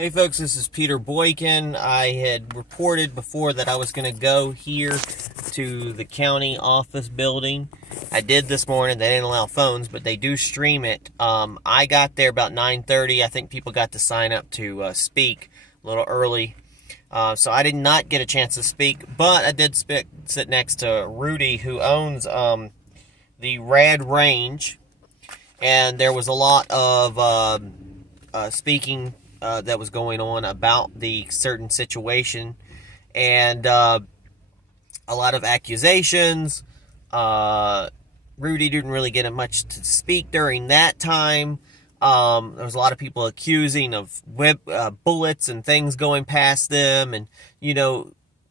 Hey folks, this is Peter Boykin. I had reported before that I was going to go here to the county office building. I did this morning. They didn't allow phones, but they do stream it. I got there about 9:30. I think people got to sign up to speak a little early. So I did not get a chance to speak, but I did sit next to Rudy, who owns the Rad Range. And there was a lot of speaking that was going on about the certain situation, and a lot of accusations. Rudy didn't really get much to speak during that time. There was a lot of people accusing of bullets and things going past them, and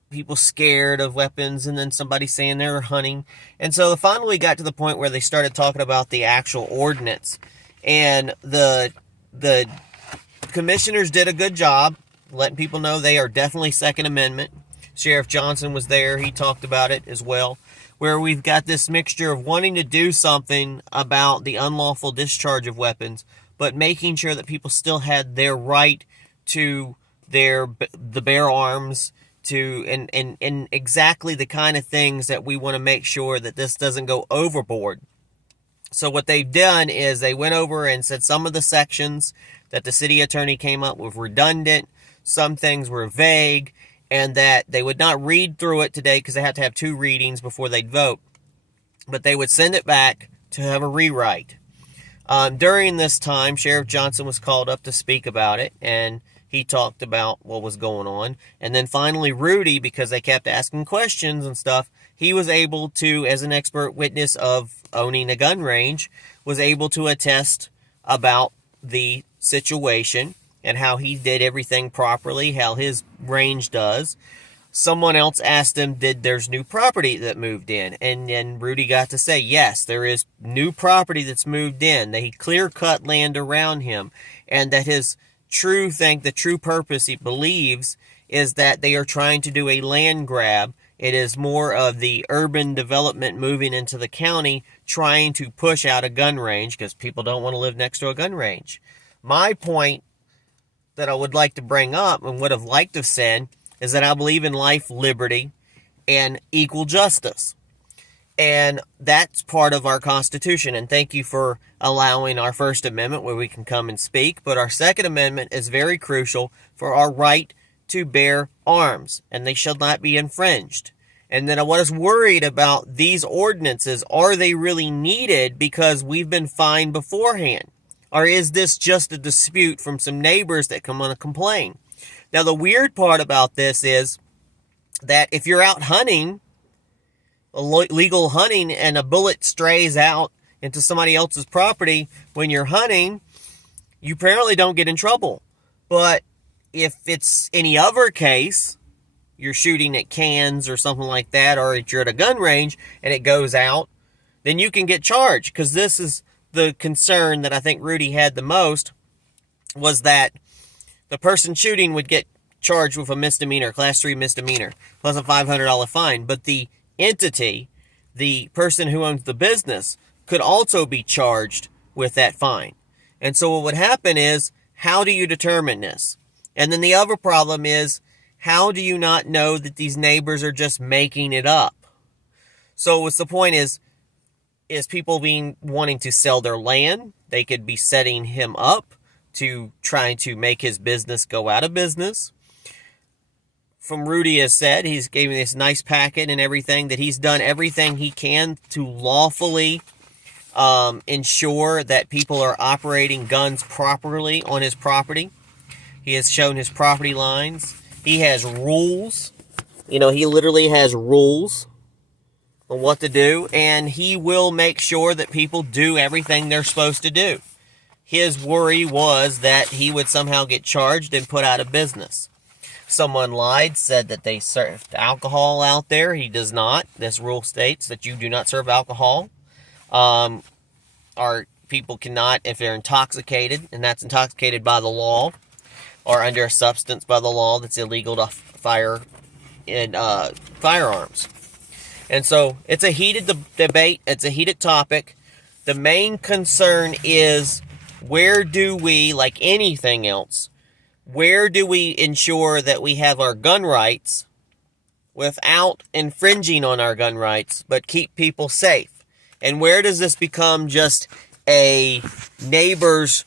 people scared of weapons, and then somebody saying they were hunting. And so finally got to the point where they started talking about the actual ordinance, and the commissioners did a good job letting people know they are definitely Second Amendment. Sheriff Johnson was there. He talked about it as well, where we've got this mixture of wanting to do something about the unlawful discharge of weapons, but making sure that people still had their right to the bear arms, and exactly the kind of things that we want to make sure that this doesn't go overboard. So what they've done is they went over and said some of the sections that the city attorney came up with redundant, some things were vague, and that they would not read through it today because they have to have 2 readings before they'd vote. But they would send it back to have a rewrite. During this time, Sheriff Johnson was called up to speak about it, and he talked about what was going on. And then finally Rudy, because they kept asking questions and stuff, he was able to, as an expert witness of owning a gun range, was able to attest about the situation and how he did everything properly, how his range does. Someone else asked him, there's new property that moved in? And then Rudy got to say, yes, there is new property that's moved in. They clear-cut land around him, and that his the true purpose he believes is that they are trying to do a land grab. It is more of the urban development moving into the county, trying to push out a gun range because people don't want to live next to a gun range. My point that I would like to bring up and would have liked to have said is that I believe in life, liberty, and equal justice. And that's part of our Constitution. And thank you for allowing our First Amendment where we can come and speak. But our Second Amendment is very crucial for our right to bear arms, and they shall not be infringed. And then I was worried about these ordinances. Are they really needed because we've been fined beforehand? Or is this just a dispute from some neighbors that come on to complain? Now, the weird part about this is that if you're out hunting, illegal hunting, and a bullet strays out into somebody else's property when you're hunting, you apparently don't get in trouble. But if it's any other case, you're shooting at cans or something like that, or you're at a gun range and it goes out, then you can get charged. Because this is the concern that I think Rudy had the most, was that the person shooting would get charged with a misdemeanor, class 3 misdemeanor, plus a $500 fine. But the entity, the person who owns the business, could also be charged with that fine. And so what would happen is, how do you determine this? And then the other problem is, how do you not know that these neighbors are just making it up? So what's the point is people wanting to sell their land? They could be setting him up to trying to make his business go out of business. From Rudy has said, he's gave me this nice packet and everything, that he's done everything he can to lawfully ensure that people are operating guns properly on his property. He has shown his property lines. He has rules. He literally has rules on what to do, and he will make sure that people do everything they're supposed to do. His worry was that he would somehow get charged and put out of business. Someone lied, said that they served alcohol out there. He does not. This rule states that you do not serve alcohol. Or people cannot, if they're intoxicated, and that's intoxicated by the law, or under a substance by the law that's illegal to fire in firearms. And so it's a heated debate. It's a heated topic. The main concern is, where do we, like anything else, Where do we ensure that we have our gun rights without infringing on our gun rights, but keep people safe? And where does this become just a neighbors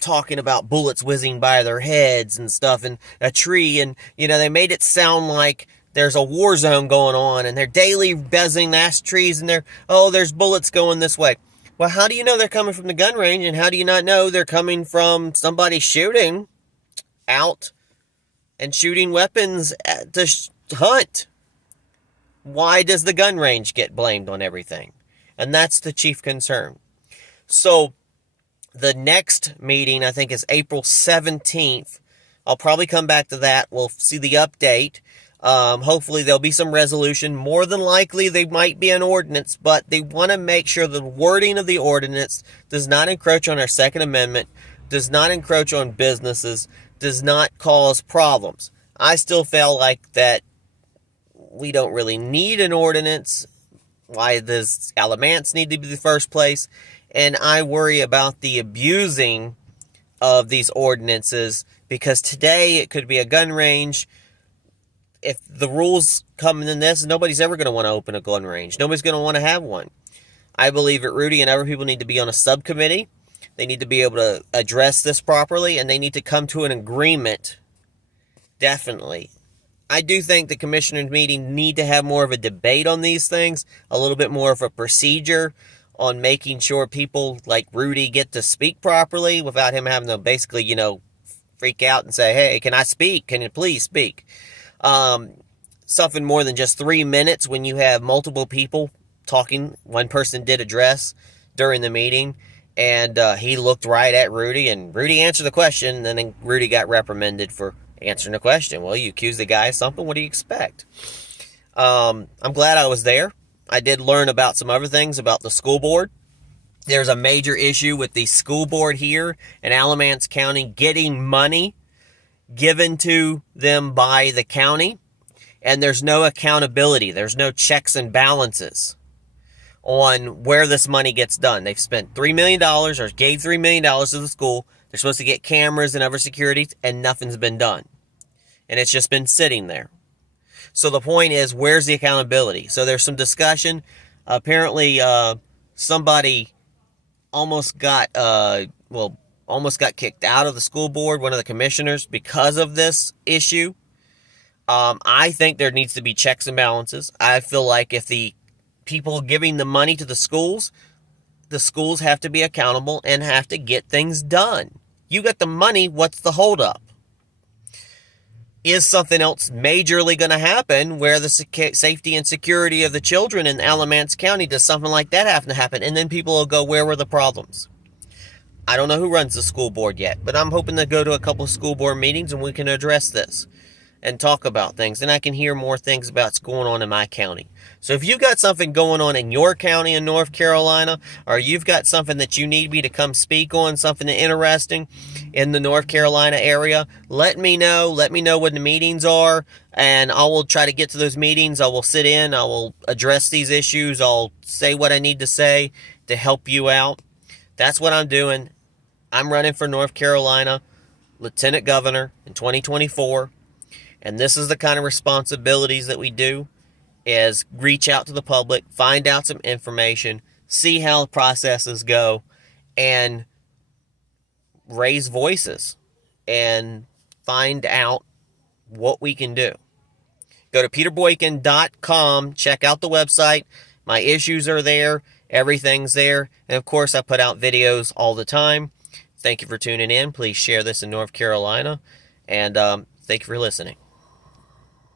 talking about bullets whizzing by their heads and stuff, and a tree, and they made it sound like there's a war zone going on, and they're daily buzzing ass trees, and there's bullets going this way. Well, how do you know they're coming from the gun range, and how do you not know they're coming from somebody shooting out and shooting weapons to hunt? Why does the gun range get blamed on everything? And that's the chief concern. So the next meeting, I think, is April 17th. I'll probably come back to that. We'll see the update. Hopefully there'll be some resolution. More than likely they might be an ordinance, but they want to make sure the wording of the ordinance does not encroach on our Second Amendment, does not encroach on businesses, does not cause problems. I still feel like that we don't really need an ordinance. Why does Alamance need to be the first place? And I worry about the abusing of these ordinances, because today it could be a gun range. If the rules come in this, nobody's ever going to want to open a gun range. Nobody's going to want to have one. I believe that Rudy and other people need to be on a subcommittee. They need to be able to address this properly, and they need to come to an agreement. Definitely. I do think the commissioners meeting need to have more of a debate on these things, a little bit more of a procedure on making sure people like Rudy get to speak properly without him having to basically, freak out and say, hey, can I speak? Can you please speak? Something more than just 3 minutes when you have multiple people talking. One person did address during the meeting, and he looked right at Rudy, and Rudy answered the question, and then Rudy got reprimanded for answering the question. Well, you accused the guy of something. What do you expect? I'm glad I was there. I did learn about some other things about the school board. There's a major issue with the school board here in Alamance County getting money given to them by the county, and there's no accountability. There's no checks and balances on where this money gets done. They've spent $3 million or gave $3 million to the school. They're supposed to get cameras and other securities, and nothing's been done. And it's just been sitting there. So the point is, where's the accountability? So there's some discussion. Apparently, somebody almost got kicked out of the school board, one of the commissioners, because of this issue. I think there needs to be checks and balances. I feel like if the people giving the money to the schools have to be accountable and have to get things done. You got the money, what's the holdup? Is something else majorly going to happen where the safety and security of the children in Alamance County, does something like that have to happen? And then people will go, where were the problems? I don't know who runs the school board yet, but I'm hoping to go to a couple of school board meetings and we can address this and talk about things, and I can hear more things about what's going on in my county. So if you've got something going on in your county in North Carolina, or you've got something that you need me to come speak on, something interesting in the North Carolina area, let me know. Let me know when the meetings are, and I will try to get to those meetings. I will sit in. I will address these issues. I'll say what I need to say to help you out. That's what I'm doing. I'm running for North Carolina Lieutenant Governor in 2024. And this is the kind of responsibilities that we do, is reach out to the public, find out some information, see how the processes go, and raise voices and find out what we can do. Go to peterboykin.com, check out the website. My issues are there. Everything's there. And of course, I put out videos all the time. Thank you for tuning in. Please share this in North Carolina. And thank you for listening.